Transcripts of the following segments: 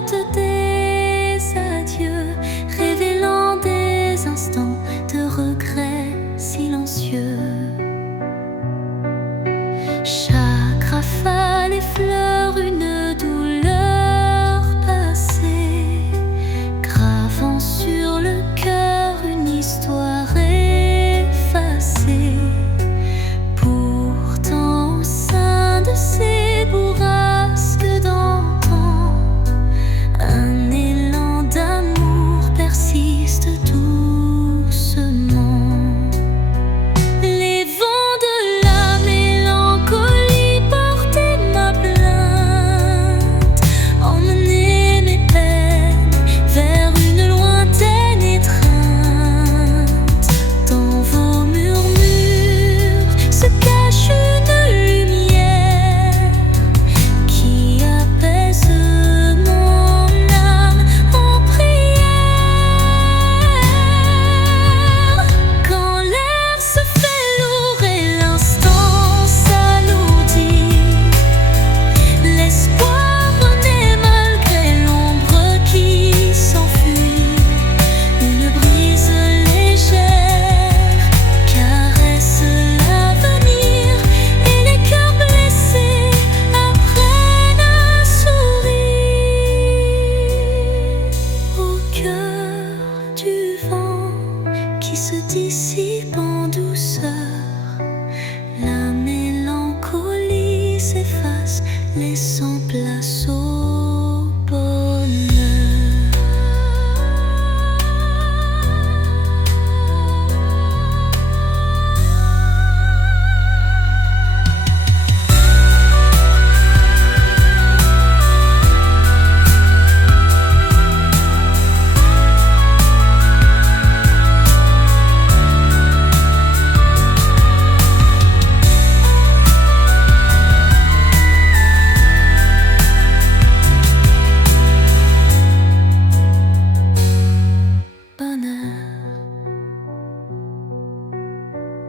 note des adieux, révélant des instants de regret silencieux. Chaque rafale effleure une douleur passée, gravant sur le cœur une histoire effacée. Pourtant, au sein de ces bourrasques d'antan, un élan d'amour persiste doucement. Les vents de la mélancolie portaient ma plainte, emmenaient mes peines vers une lointaine étreinte. Dans vos murmures se cache une lumière qui apaise mon âme en prière. Quand l'air se fait lourd et l'instant s'alourdit, l'espoir renaît malgré l'ombre qui s'enfuit. Une brise légère caresse l'avenir et les cœurs blessés apprennent à sourire. Au cœur du vent qui se dissipe en douceur, la mélancolie s'efface, laissant place au bonheur.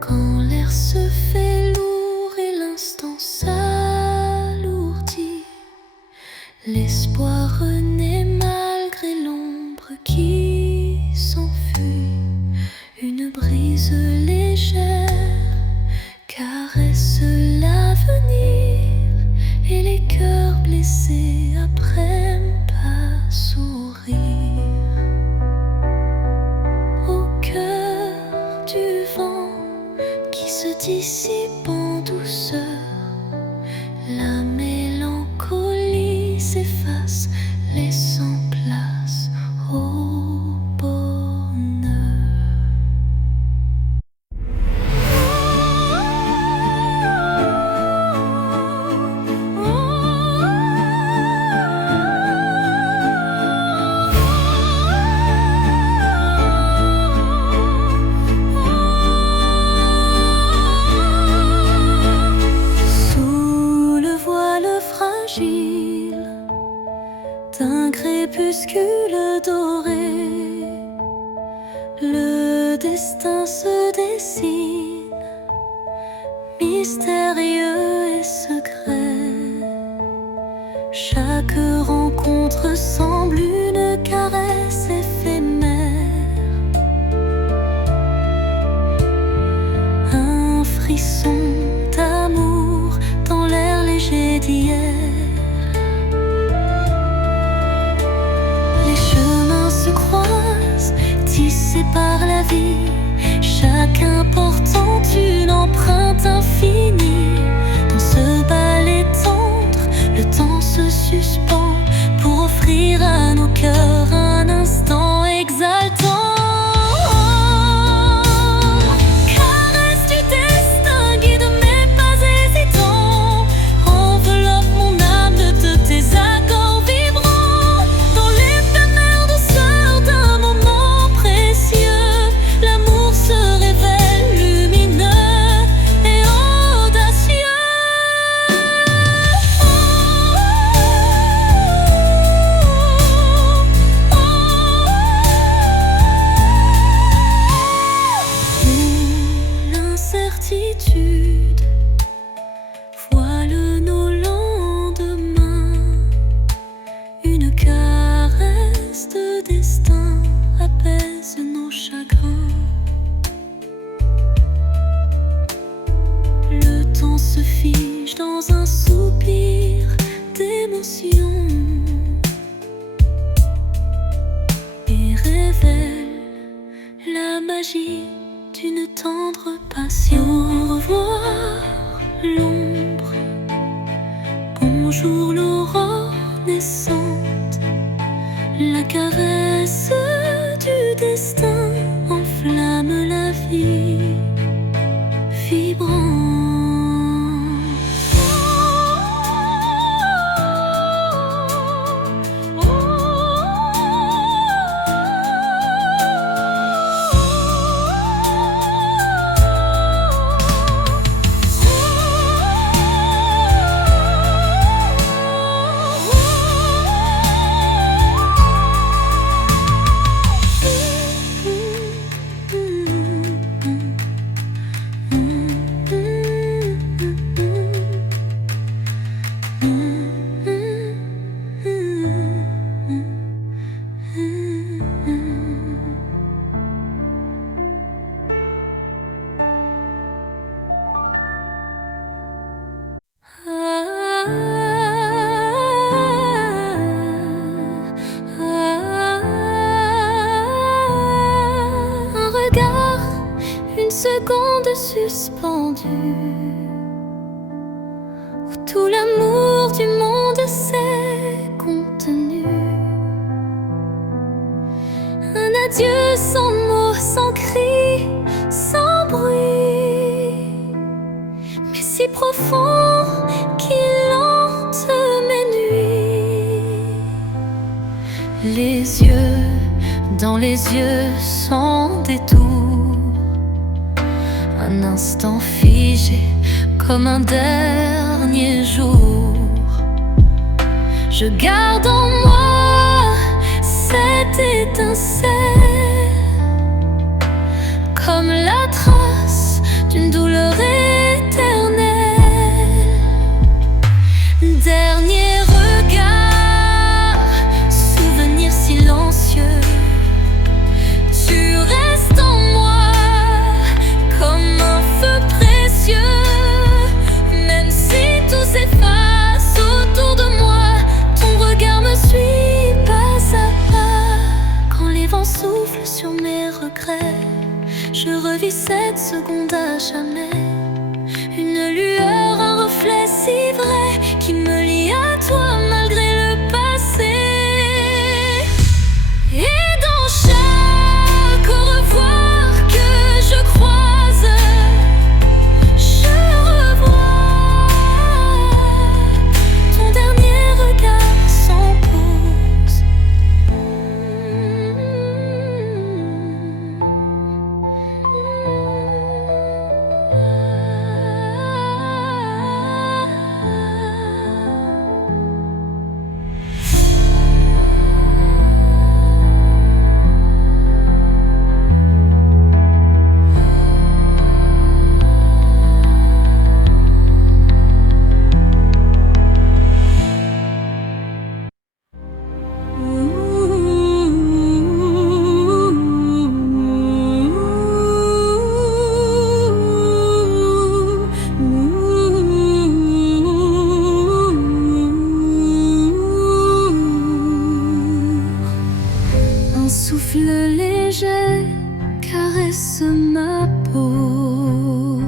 Quand l'air se fait lourd et l'instant s'alourdit, l'espoir renaît malgré l'ombre qui s'enfuit. Une brise légère caresse l'avenir et les cœurs blessés apprennent à sourire. Au cœur du vent qui se dissipe en douceur, la mélancolie s'efface, laissant place au bonheur. Sous le voile fragile d'un crépuscule doré, le destin se dessine, mystérieux et secret. Chaque rencontre semble une caresse éphémère, un frisson d'amour dans l'air léger d'hier. Les chemins se croisent, tissés par la vie, chacun portant une empreinte infinie. Dans ce ballet tendre, le temps se suspend pour offrir à nos cœurs un instant exaltant. Caresse du destin, guide mes pas hésitants, enveloppe mon âme de tes accords vibrants. Dans l'éphémère douceur d'un moment précieux, l'amour se révèle lumineux et audacieux. de destin apaise nos chagrins. Le temps se fige dans un soupir d'émotion et révèle la magie d'une tendre passion. Au revoir l'ombre, bonjour l'aurore naissante. La caresse du destin enflamme la vie vibrante. Seconde suspendue où tout l'amour du monde s'est contenu. Un adieu sans mots, sans cri, sans bruit, mais si profond qu'il hante mes nuits. Les yeux dans les yeux sans détour, un instant figé comme un dernier jour. Je garde en moi cette étincelle, comme la trace d'une douleur éternelle. Dernier regard, souvenir silencieux. Tu restes en moi comme un feu précieux. Même si tout s'efface autour de moi, ton regard me suit pas à pas. Quand les vents soufflent sur mes regrets, je revis cette seconde à jamais. Une lueur, un reflet si vrai qui me lie à toi malgré le passé. Et dans chaque au revoir que je croise, je revois ton dernier regard sans pause. Un souffle léger caresse ma peau,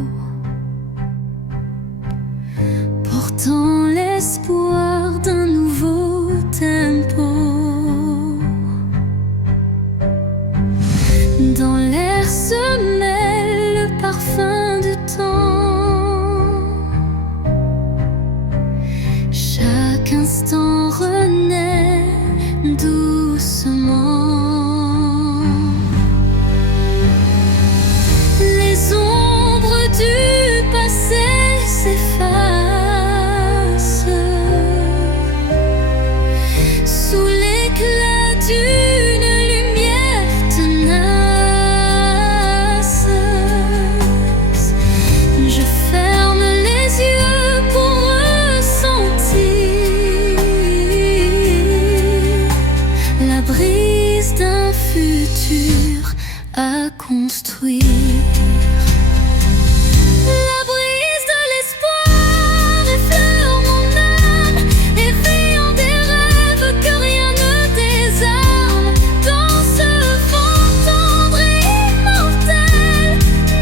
portant l'espoir d'un nouveau tempo. Dans l'air se mêle le parfum du temps. Chaque instant renaît doucement. Les ombres du passé s'effacent sous l'éclat d'une lumière tenace. Je ferme les yeux pour ressentir la brise à construire. La brise de l'espoir effleure mon âme, éveillant des rêves que rien ne désarme. Dans ce vent tendre et immortel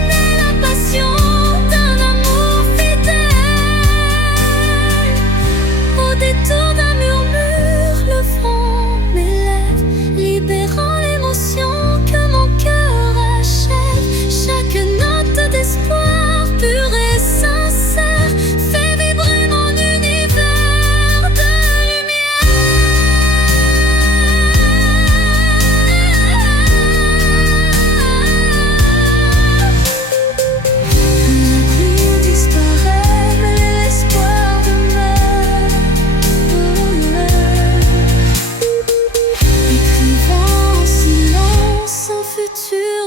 naît la passion d'un amour fidèle. Au détour d'un murmure, le front m'élève, libérant l'émotion que mon cœur achève. Chaque note d'espoir pure et sincère fait vibrer mon univers de lumière. La pluie disparaît, mais l'espoir demeure. Écrivant en silence un futur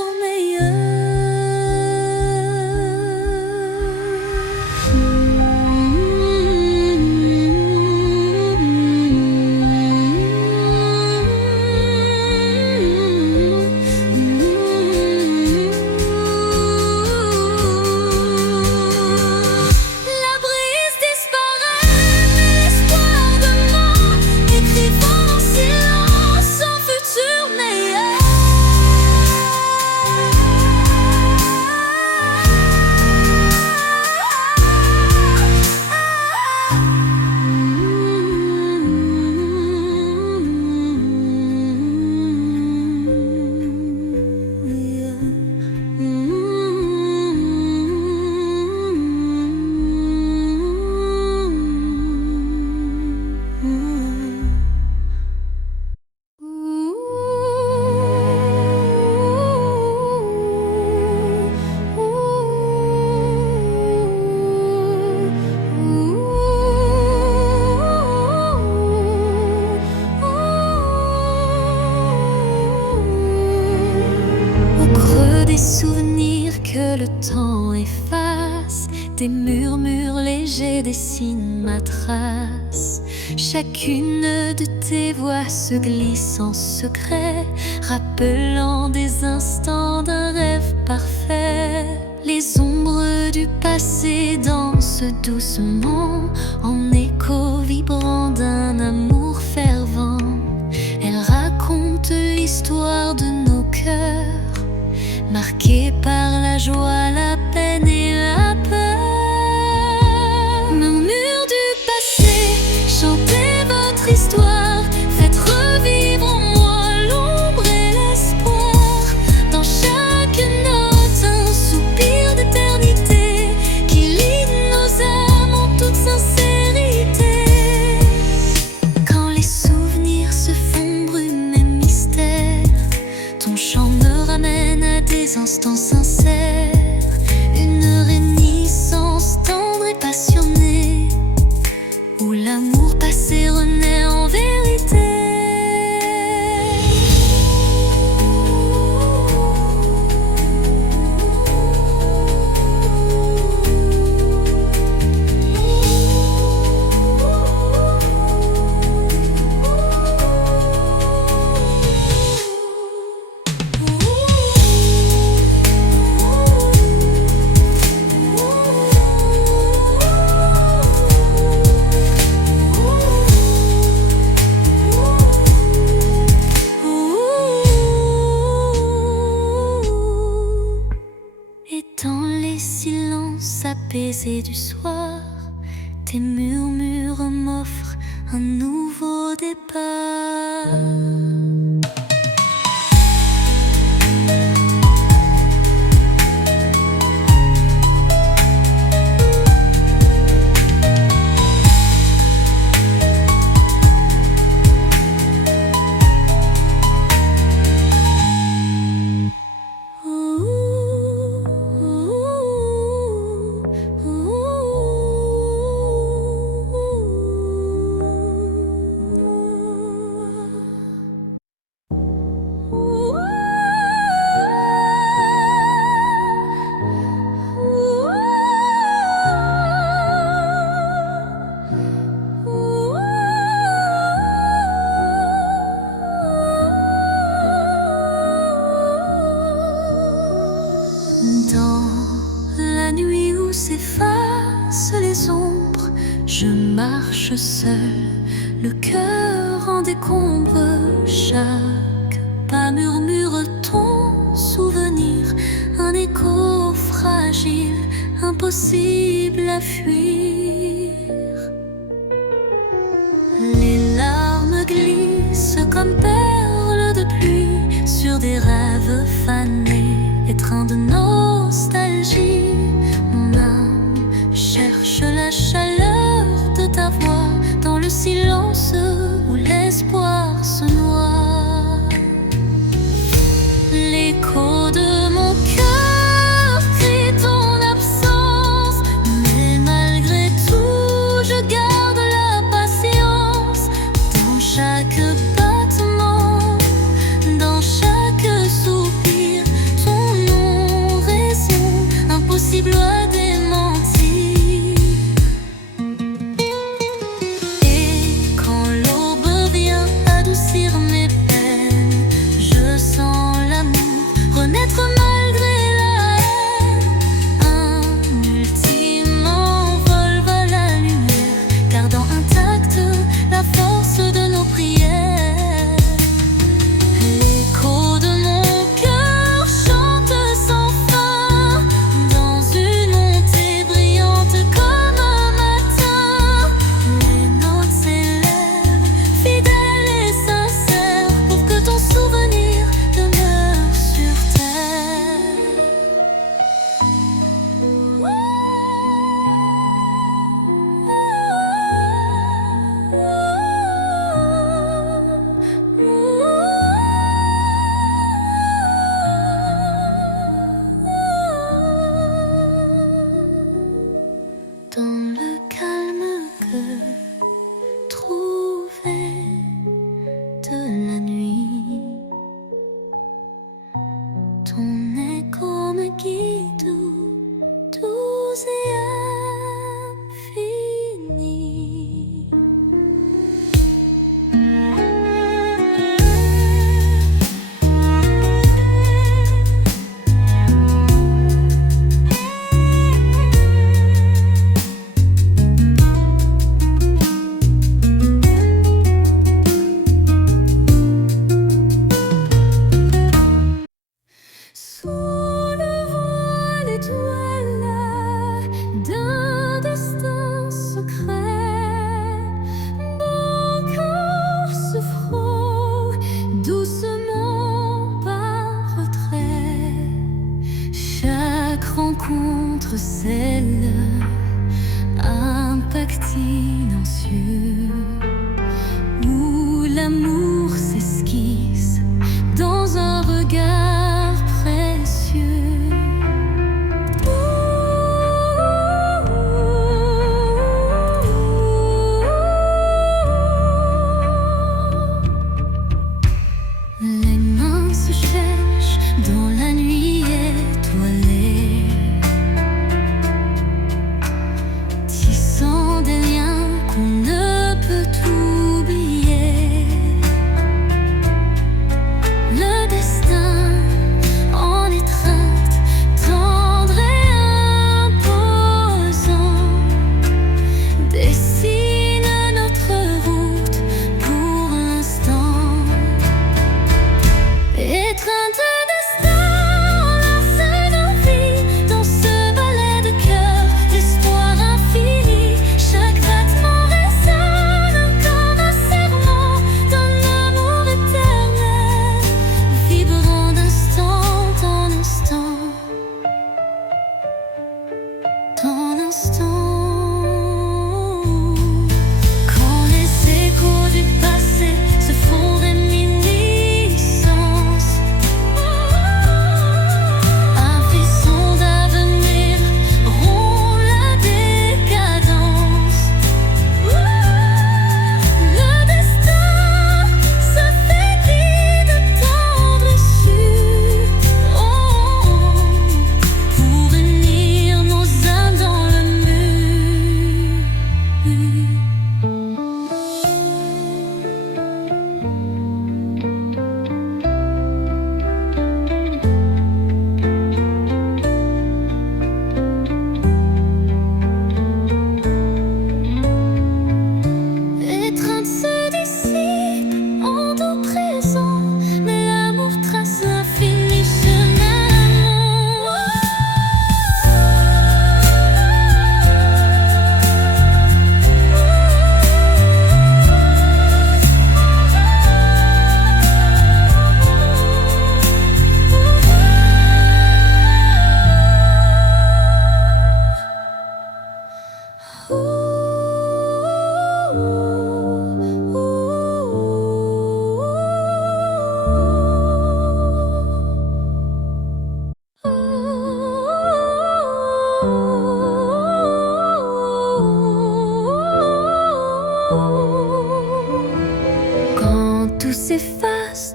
La brise disparaît, mais l'espoir demeure, écrivant en silence un futur meilleur. Au creux des souvenirs que le temps efface, des murmures légers dessinent ma trace. Chacune de tes voix se glisse en secret, rappelant des instants d'un rêve parfait. Les ombres du passé dansent doucement, en écho vibrant d'un amour fervent. Elles racontent l'histoire de nos cœurs, marqués par la joie, la peine et la peur. Murmures du passé, chantez votre histoire, faites revivre en moi l'ombre et l'espoir. Dans chaque note, un soupir d'éternité qui lie nos âmes en toute sincérité. Quand les souvenirs se font brume et mystère, ton chant me ramène à des instants sincères. Une réminiscence tendre et passionnée, où l'amour passé renaît en vérité. Et dans les silences apaisés du soir, tes murmures m'offrent un nouveau départ. marche seul, le cœur en décombre. Chaque pas murmure ton souvenir, un écho fragile, impossible à fuir. Les larmes glissent comme perles de pluie sur des rêves fanés, étreints de nostalgie. Mon âme cherche la chaleur de ta voix dans le silence où l'espoir se noie. L'écho de mon cœur crie ton absence, mais malgré tout je garde la patience. Dans chaque battement, dans chaque soupir, ton nom résonne, impossible à démentir. Et quand l'aube vient adoucir mes peines, je sens l'amour renaître malgré la haine. Un ultime envol vers la lumière, gardant intacte la force de nos prières. L'écho de mon cœur chante sans fin, dans une montée brillante comme un matin. Les notes s'élèvent, fidèles et sincères, pour que ton souvenir demeure sur terre. Dans le calme que trouvé de la nuit, ton écho me guide doux et infini. Sous le voile étoile d'un destin secret, mon cœur se frôle doucement par retrait. Chaque rencontre scelle un pacte silencieux où l'amour s'esquisse dans un regard précieux. Les mains se cherchent dans la nuit étoilée.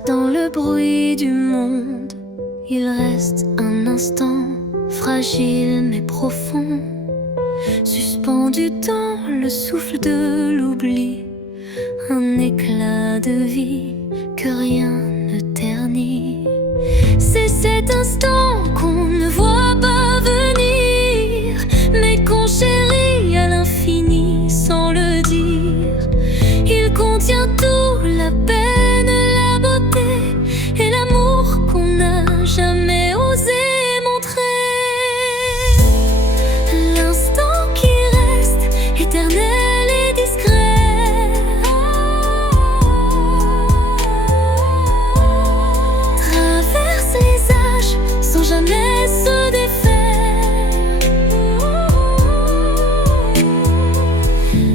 Dans le bruit du monde, il reste un instant, fragile mais profond, suspendu dans le souffle de l'oubli, un éclat de vie que rien ne ternit. C'est cet instant qu'on ne voit pas venir, mais qu'on chérit à l'infini sans le dire. Il contient tout, la peine, la beauté et l'amour qu'on n'a jamais osé montrer. L'instant qui reste éternel et discret, traverse les âges sans jamais se défaire.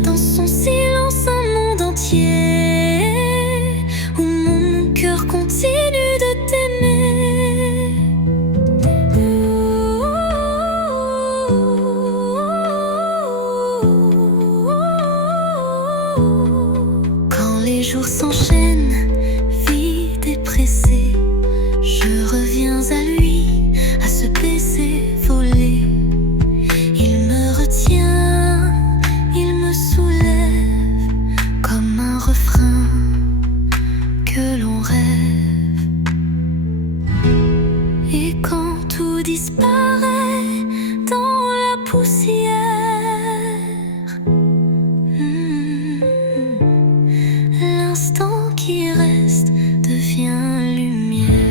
Dans son silence un monde entier, où mon cœur continue de t'aimer. Quand les jours s'enchaînent, vides et pressés, je reviens à lui, à ce baiser volé. Il me retient, il me soulève, comme un refrain que l'on rêve. Et quand tout disparaît dans la poussière, l'instant qui reste devient lumière.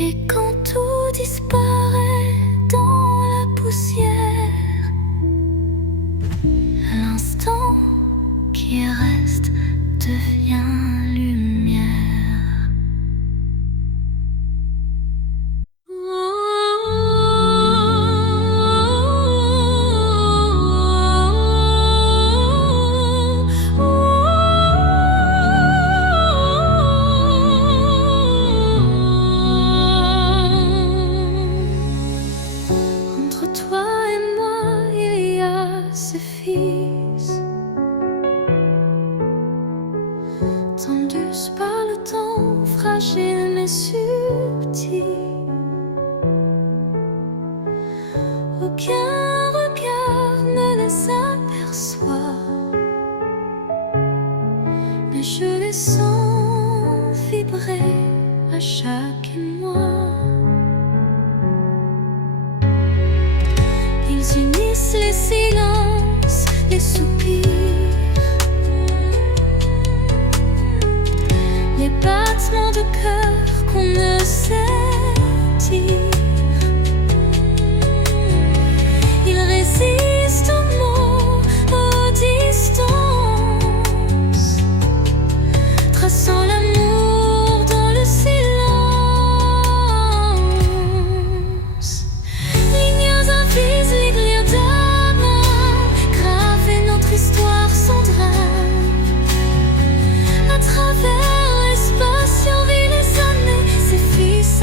Et quand tout disparaît dans la poussière, l'instant qui reste devient lumière. Entre toi et moi, il y a ce fils, tendus par le temps, fragile mais subtil. Aucun regard ne les aperçoit, mais je les sens vibrer à chaque émoi. Ils unissent les silences, les soupirs, les battements de cœur qu'on ne sait dire. Ils résistent aux mots, aux distances, traçant l'amour dans le silence. Lignes invisibles, lignes d'amour, graver notre histoire sans drame. À travers l'espace, on vit les années, ces fils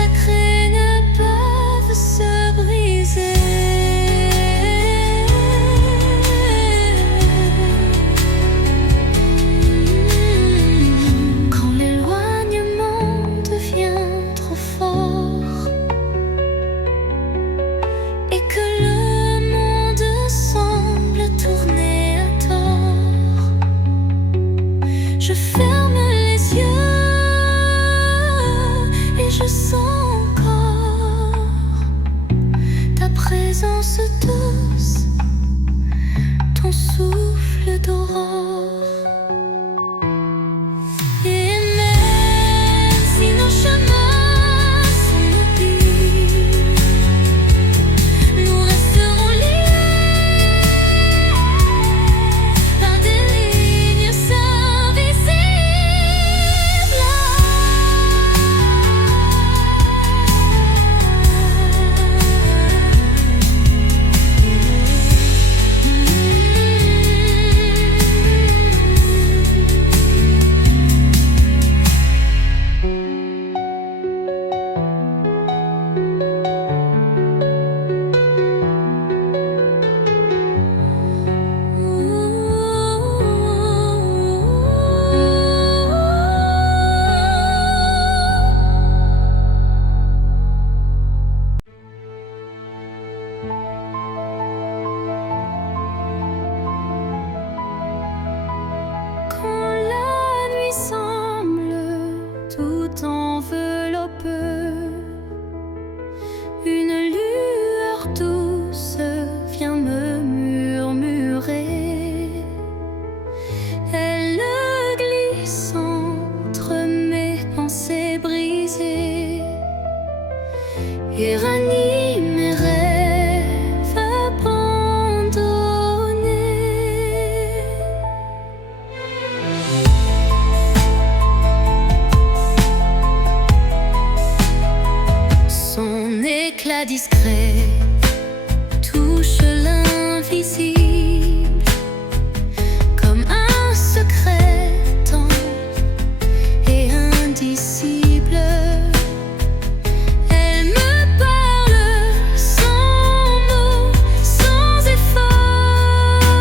d'aurore. Et même si nos chemins sont mobiles, nous resterons liés par des lignes invisibles. Quand la nuit semble tout envelopper, une lueur douce vient me murmurer. Elle glisse entre mes pensées brisées et ranime mes rêves abandonnés. Son éclat discret touche l'invisible comme un secret tendre et indicible. Elle me parle sans mots, sans effort,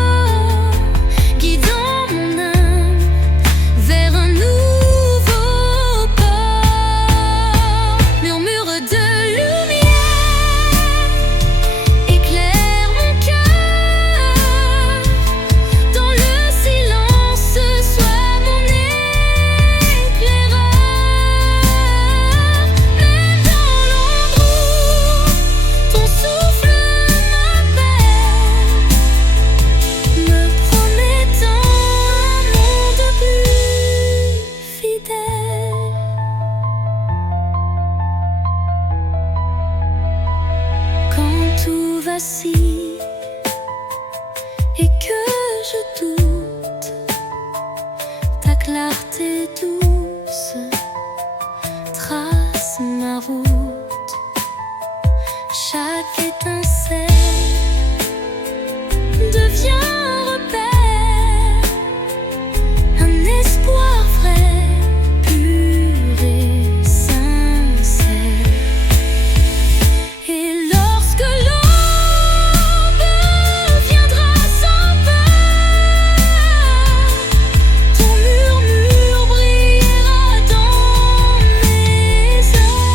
guidant mon âme vers un nouveau port. Murmure de lumière éclaire mon cœur. Dans le silence, sois mon éclaireur. Même dans l'ombre où ton souffle m'appelle, me promettant un monde plus fidèle. Quand tout vacille et que je doute, ta clarté douce trace ma route. Chaque étincelle devient un repère, un espoir vrai, pur et sincère. Et lorsque l'aube viendra sans peur, ton murmure brillera dans mes heures.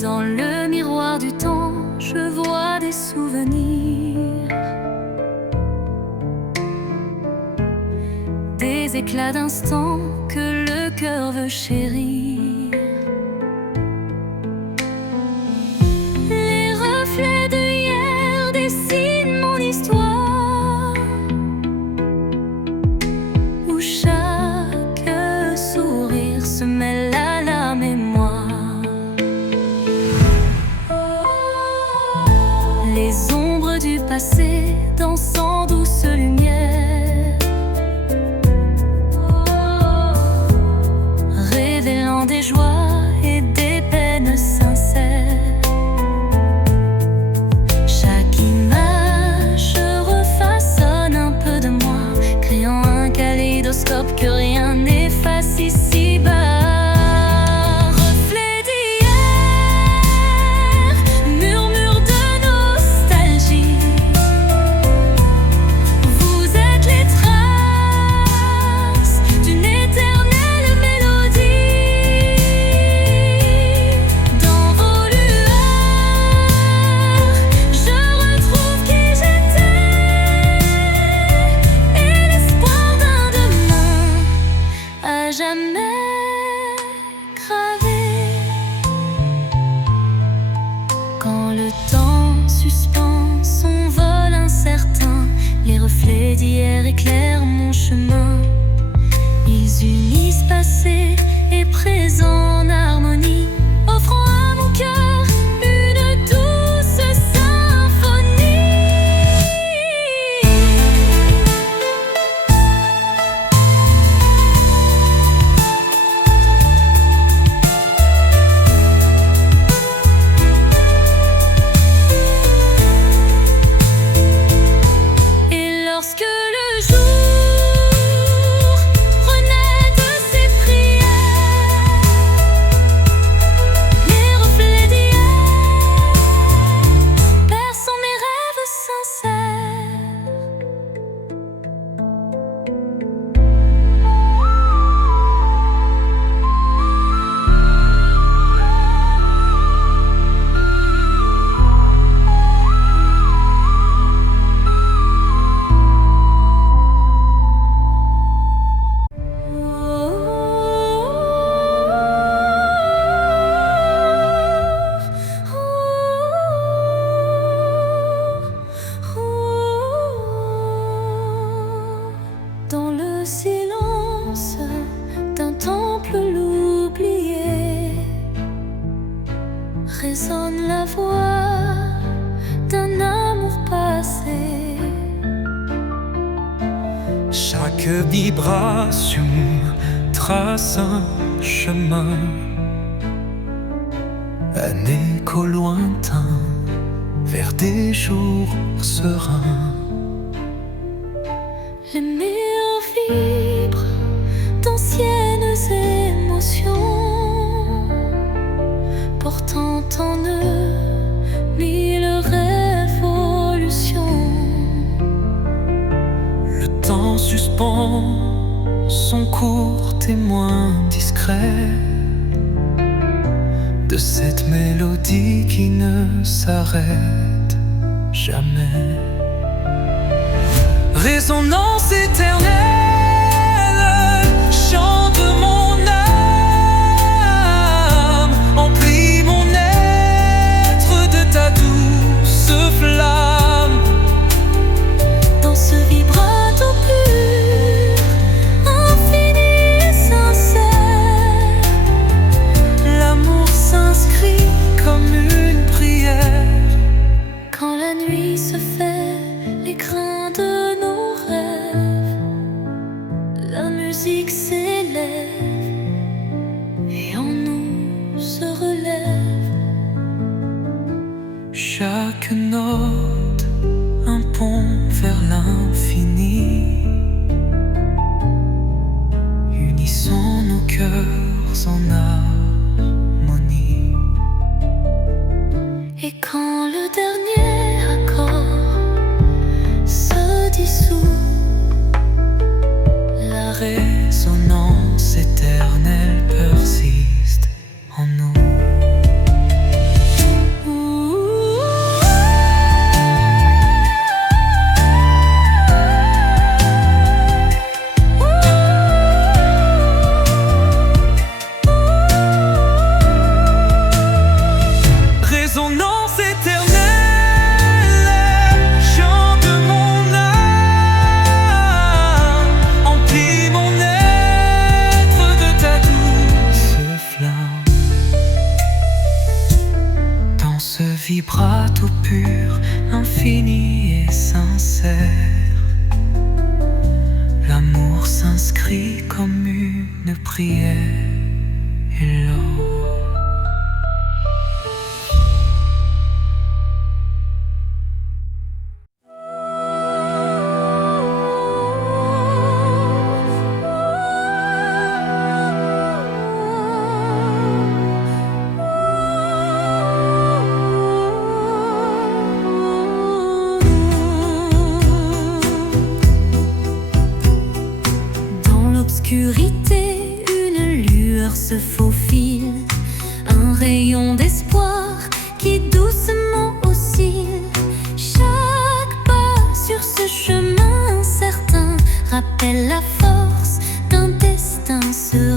Dans le miroir du temps, je vois des souvenirs, des éclats d'instants que le cœur veut chérir. Les reflets de hier dessinent mon histoire, où chaque sourire se mêle à la mémoire. Les ombres du passé dansant douce lumière, révélant des à jamais gravé. Quand le temps suspend son vol incertain, les reflets d'hier éclairent mon chemin. Ils unissent passé et présent en harmonie, offrant à mon cœur une douce symphonie. Et lorsque le jour dans le silence d'un temple l'oublié, résonne la voix d'un amour passé. Chaque vibration trace un chemin, un écho lointain vers des jours sereins. Les murs vibrent d'anciennes émotions, portant en eux mille révolutions. Le temps suspend son court témoin discret de cette mélodie qui ne s'arrête jamais. Résonance éternelle, chante mon âme, emplis mon être de ta douce flamme. Dans ce vibrato pur, infini et sincère, L'amour s'inscrit comme une prière. quand la nuit se fait l'écrin de nos rêves, la musique s'élève et en nous se relève. Chaque note un pont vers l'infini. Unissons nos cœurs en harmonie. Et quand le dernier accord se dissout, La résonance éternelle persiste en nous. Résonance éternelle, chante mon âme, emplis mon être de ta douce flamme. Dans ce vibrato pur, infini et sincère, l'amour s'inscrit comme une prière. Et l'or dans l'obscurité, une lueur se faufile, un rayon d'espoir qui doucement oscille. Chaque pas sur ce chemin incertain rappelle la force d'un destin serein.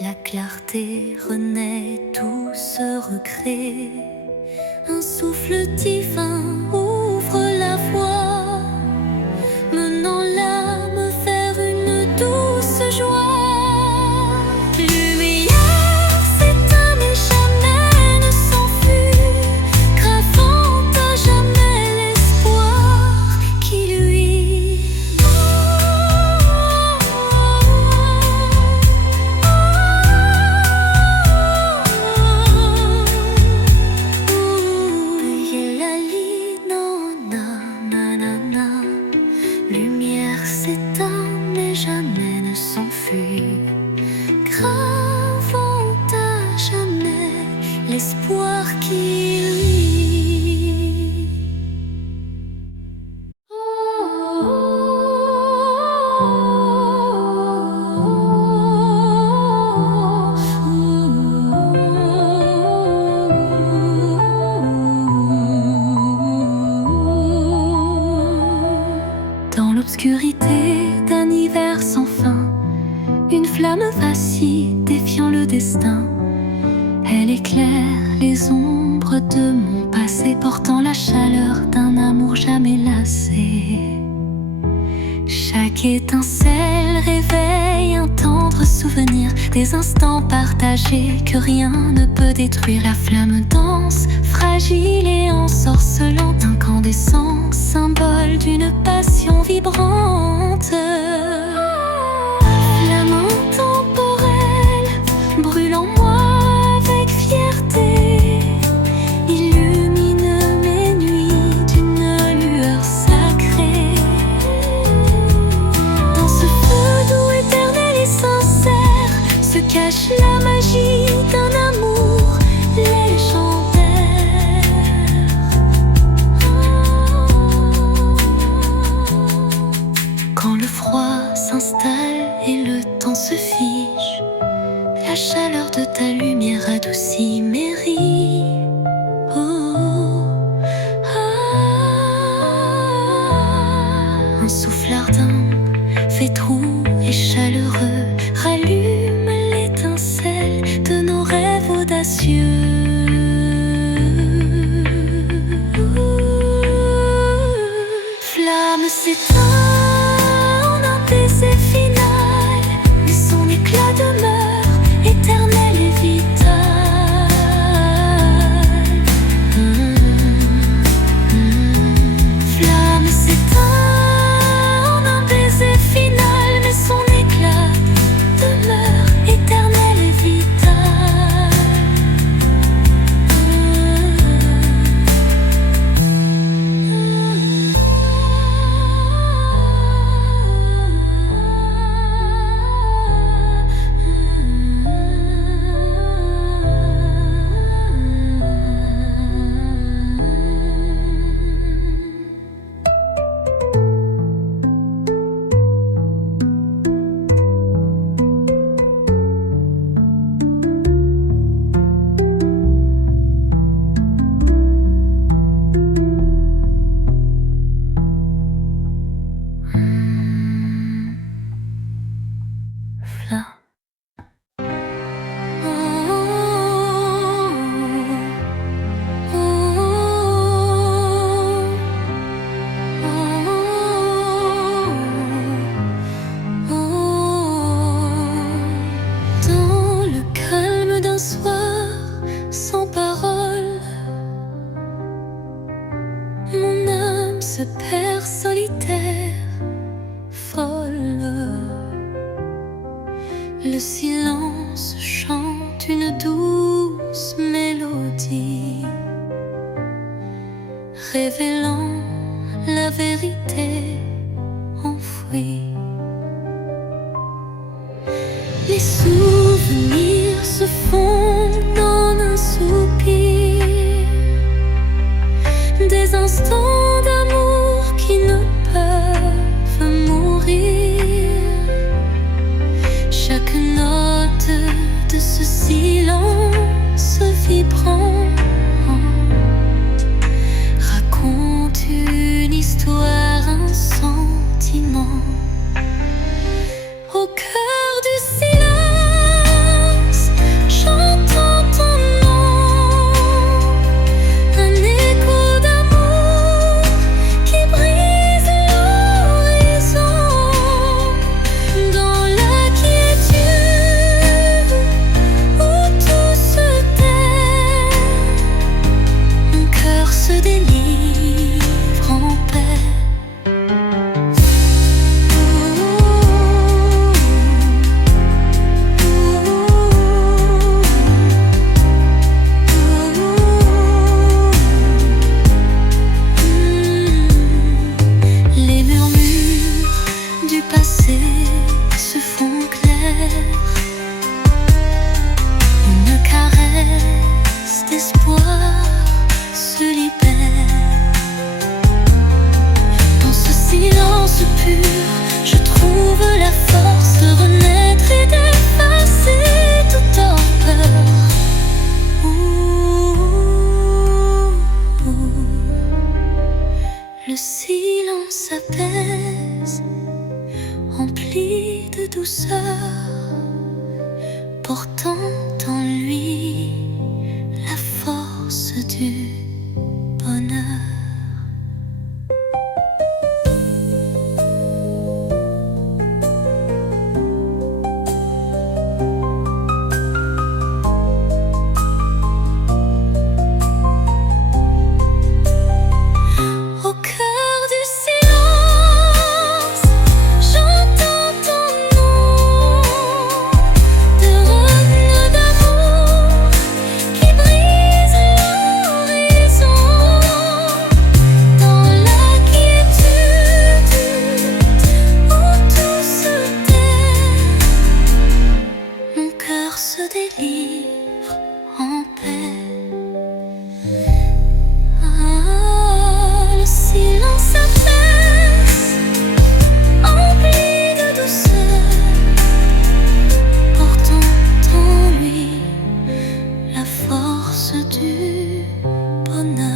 La clarté renaît, tout se recrée. Un souffle divin ouvre la voie, menant l'âme vers une douce joie. Lumière s'éteint mais jamais ne s'enfuit, gravant à jamais l'espoir qui luit. Lumière s'éteint mais jamais ne s'enfuit, gravant à jamais l'espoir qui luit. Dans l'obscurité d'un hiver sans fin, une flamme vacille défiant le destin. Elle éclaire les ombres de mon passé, portant la chaleur d'un amour jamais lassé. Chaque étincelle réveille un tendre souvenir, des instants partagés que rien ne peut détruire. La flamme danse, fragile et ensorcelante, incandescent, symbole d'une passion vibrante. Flamme intemporelle, brûle en moi avec fierté, illumine mes nuits d'une lueur sacrée. Dans ce feu doux, éternel et sincère, se cache la magie d'un amour légendaire. Quand le froid s'installe et le temps se fige, la chaleur de ta lumière adoucit mes rides. Un souffle ardent, fétrou et chaleureux, rallume l'étincelle de nos rêves audacieux. Flamme s'éteint en un baiser final, mais son éclat demeure éternel et vital. Flamme s'éteint en un baiser final, mais son éclat demeure éternel et vital. Dans le calme d'un soir sans parole, mon âme se perd solitaire, folle. Le silence chante une douce mélodie, révélant la vérité enfouie. Les souvenirs se fondent en un soupir, des instants d'amour qui ne peuvent mourir. Chaque note de ce silence vibrant raconte une histoire, un sentiment. Au cœur du silence, portant en lui la force du bonheur. Au cœur du silence, j'entends ton nom de reine d'amour qui brise l'horizon. Dans la quiétude où tout se tait, mon cœur se délivre en paix. Le silence s'apaise, empli de douceur, portant en lui la force du bonheur.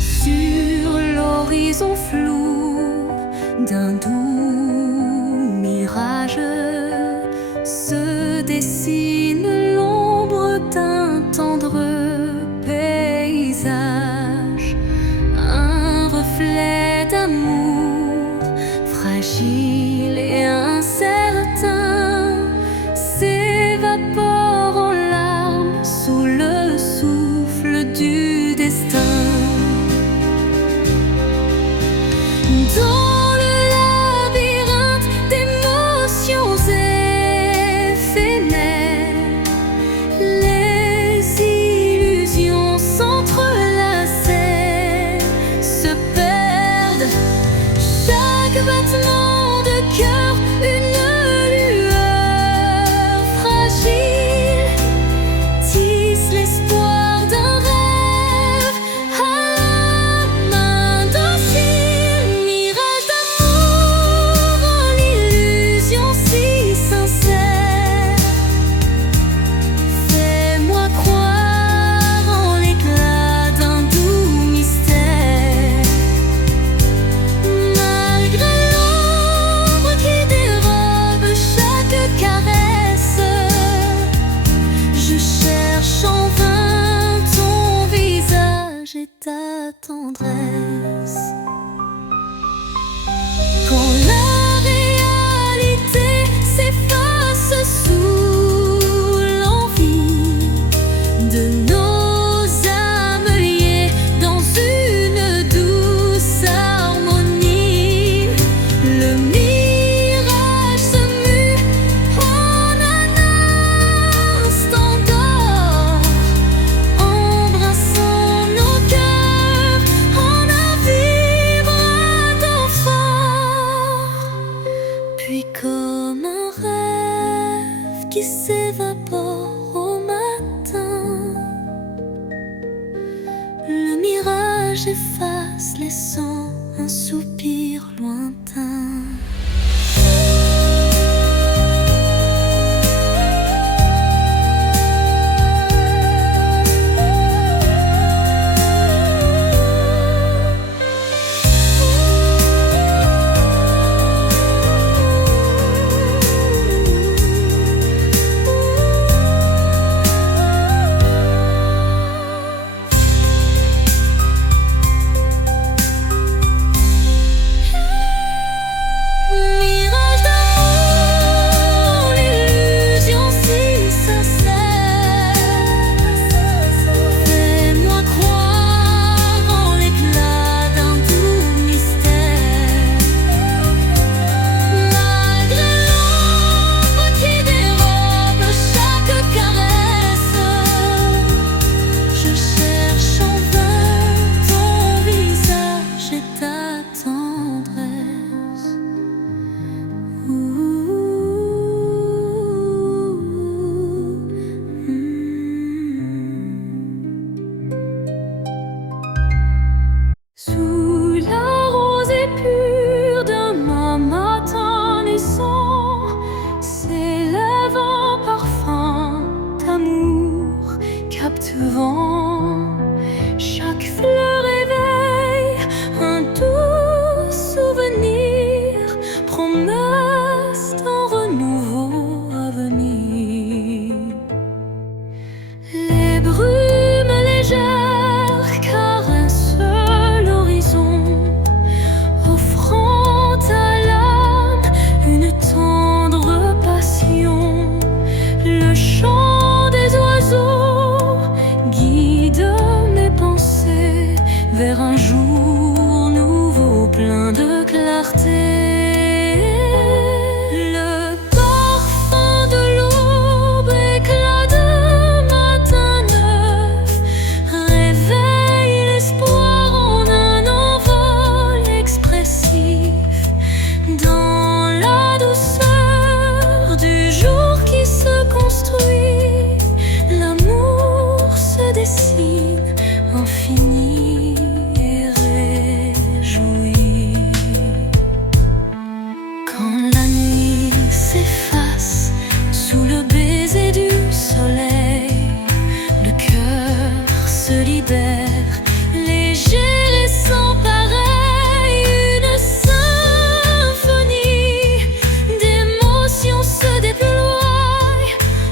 Sur l'horizon flou d'un doux mirage se dessine l'ombre d'un tendre paysage, un reflet d'amour fragile et incertain s'évapore en larmes sous le souffle du destin. Dans le labyrinthe d'émotions éphémères, les illusions s'entrelacent, se perdent. Chaque battement de cœur, une lueur fragile, tisse l'espoir d'un rêve à la main docile. Mirage d'amour en l'illusion si sincère, fais-moi croire en l'éclat d'un doux mystère. Malgré l'ombre qui dérobe chaque caresse, je cherche en vain ton visage et ta tendresse. Quand la réalité s'efface sous l'envie de nos âmes liées dans une douce harmonie, le mirage se mue en un instant d'or, embrassant nos cœurs en un vibrato fort. Puis comme un rêve qui s'évapore au matin, le mirage efface, laissant un soupir lointain. Sous la rosée pure d'un matin naissant s'élève un parfum d'amour captivant. Chaque fleur éveille un doux souvenir, promesse d'un renouveau à venir. Les brumes légères caressent l'horizon, offrant à l'âme une tendre passion. Le chant des oiseaux guide mes pensées vers un jour nouveau plein de clarté. Le parfum de l'aube, éclat de matin neuf, réveille l'espoir en un envol expressif. Dans la douceur du jour qui se construit, l'amour se dessine, infini et réjoui. Quand la nuit s'efface sous le baiser du soleil, le cœur se libère, léger et sans pareil. Une symphonie d'émotions se déploie,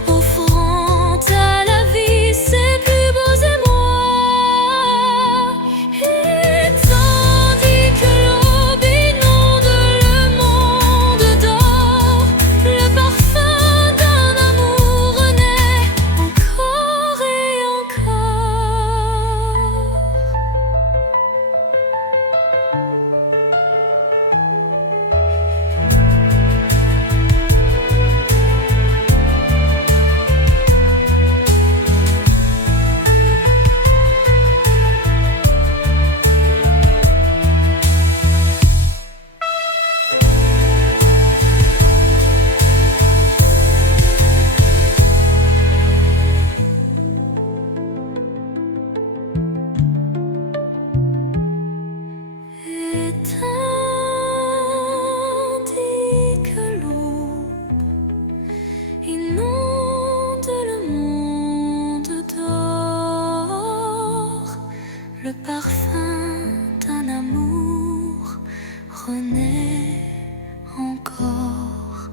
offrant à la vie ses plus beaux émois. Et tandis que l'aube inonde le monde d'or, le parfum d'un amour renaît encore et encore. Et tandis que l'aube inonde le monde d'or, le parfum d'un amour renaît encore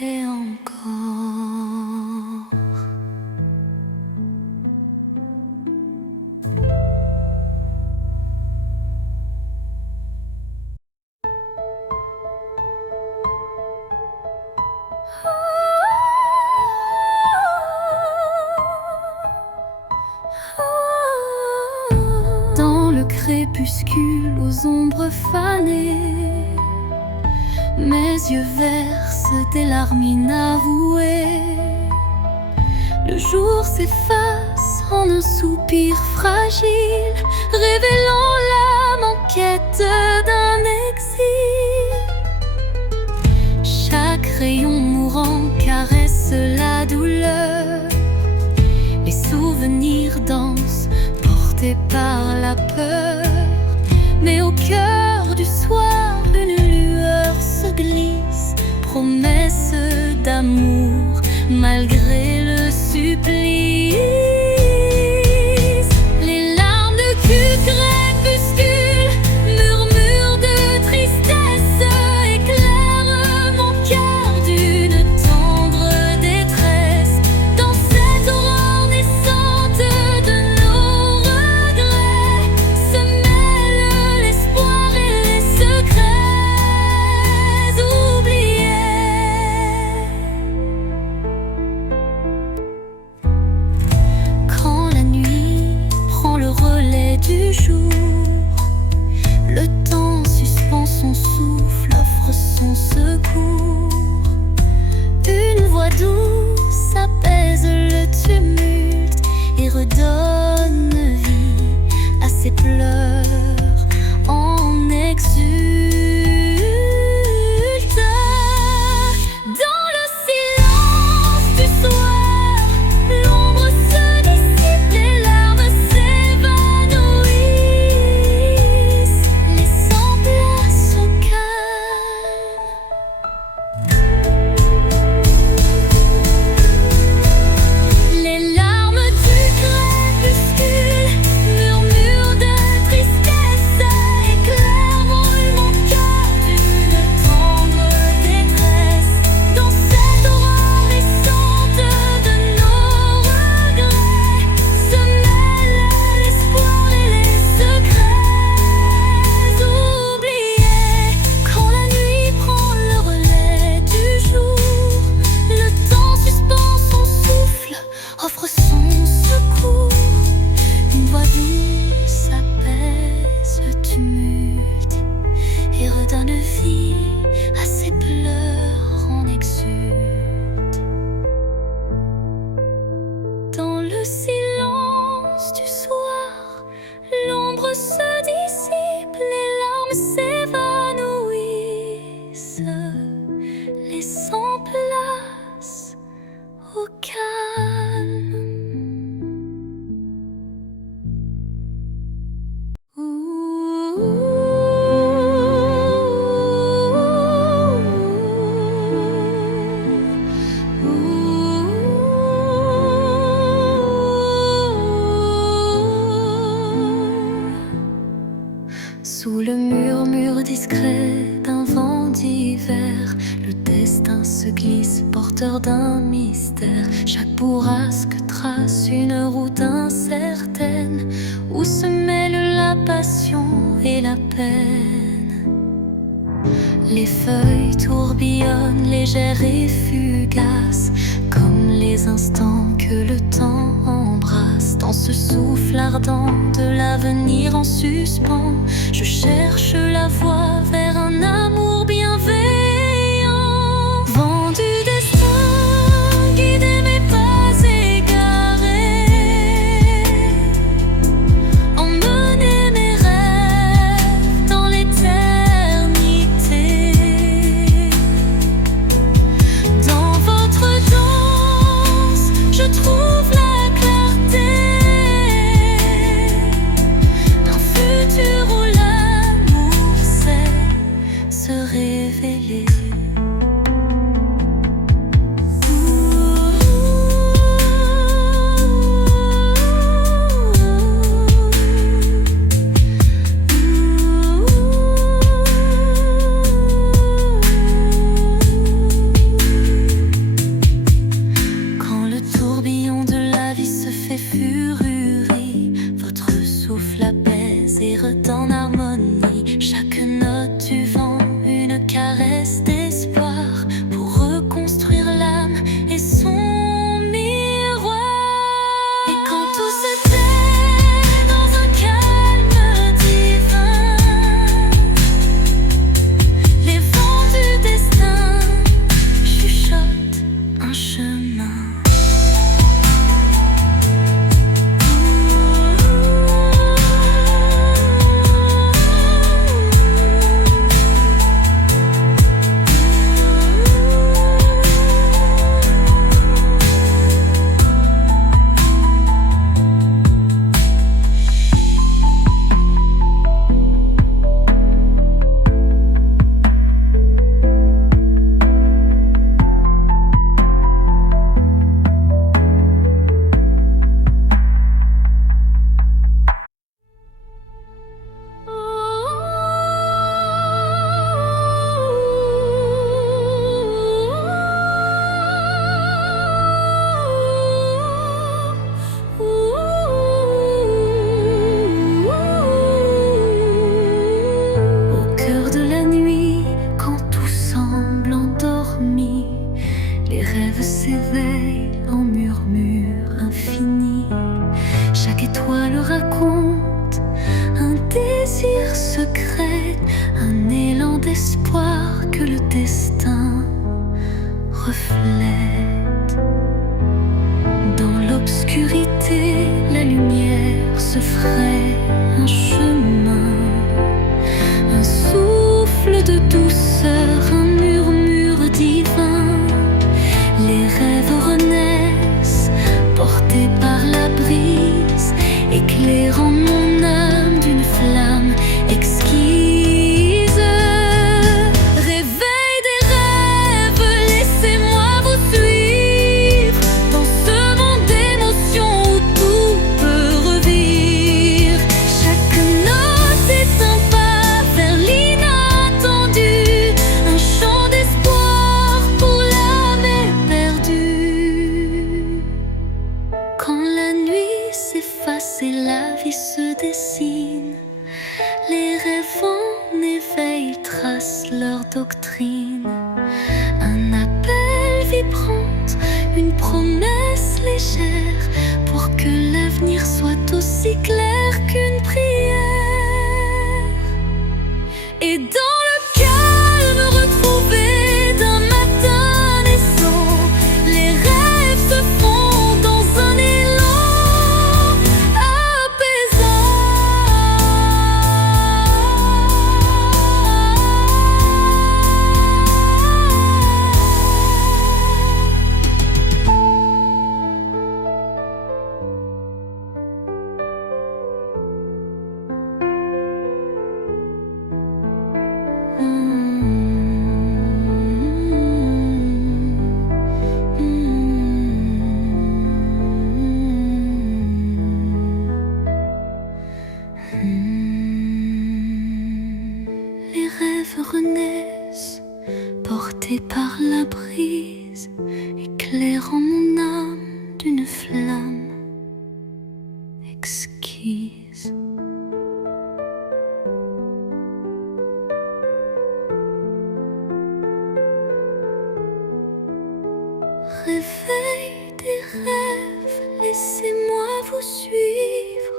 et encore. Dans le crépuscule aux ombres fanées, mes yeux versent des larmes inavouées. Le jour s'efface en un soupir fragile, révélant l'âme en quête d'un exil. Chaque rayon mourant caresse la douleur, les souvenirs dansent portés par la peur. Mais au cœur du soir, une lueur se glisse, promesse d'amour malgré le supplice. Les larmes de crépuscule, murmures de tristesse, éclairent mon cœur d'une tendre détresse. Dans cette aurore naissante de nos regrets se mêlent l'espoir et les secrets oubliés. porteur d'un mystère. Chaque bourrasque trace une route incertaine où se mêlent la passion et la peine. Les feuilles tourbillonnent légères et fugaces, comme les instants que le temps embrasse. Dans ce souffle ardent de l'avenir en suspens, je cherche la voie vers un amour bienveillant. Vent du destin, guidez mes pas égarés, emmenez mes rêves dans l'éternité. Dans votre danse, je trouve la clarté d'un futur où l'amour sait se révéler. Quand le tourbillon de la vie se fait fururie, votre souffle apaise et redonne harmonie. Chaque note du vent, une caresse d'espoir pour reconstruire l'âme et son miroir. Et quand tout se tait dans un calme divin, les vents du destin chuchotent un chemin. Au cœur de la nuit, quand tout semble endormi, les rêves s'éveillent en murmures infinis. Chaque étoile raconte un désir secret, un élan d'espoir que le destin reflète. Dans l'obscurité, la lumière se ferait un chemin, un souffle de douceur, un murmure divin. Les rêves renaissent, portés par la brise, éclairant mon âme d'une flamme exquise. Réveil des rêves, laissez-moi vous suivre dans ce monde d'émotions où tout peut revivre. Chaque note est un pas vers l'inattendu, un chant d'espoir pour l'âme éperdue. Quand la nuit s'efface et la vie se dessine, les rêves en éveil tracent leur doctrine. Un appel vibrante, une promesse légère pour que l'avenir soit aussi clair qu'une prière. Et dans le calme retrouvé d'un matin naissant, les rêves se font dans un élan apaisant. Les rêves renaissent, portés par la brise, éclairant mon âme d'une flamme exquise. Réveil des rêves, laissez-moi vous suivre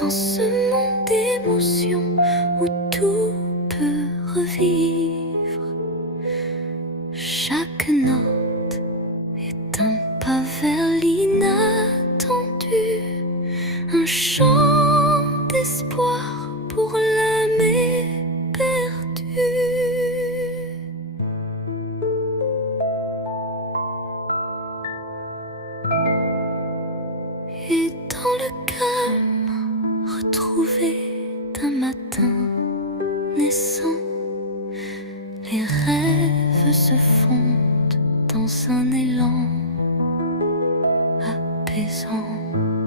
dans ce monde d'émotions où tout peut revivre. Chaque note est un pas vers l'inattendu, un chant d'espoir pour l'âme éperdue. Et dans le calme retrouvé d'un matin naissant, les rêves se fondent dans un élan apaisant.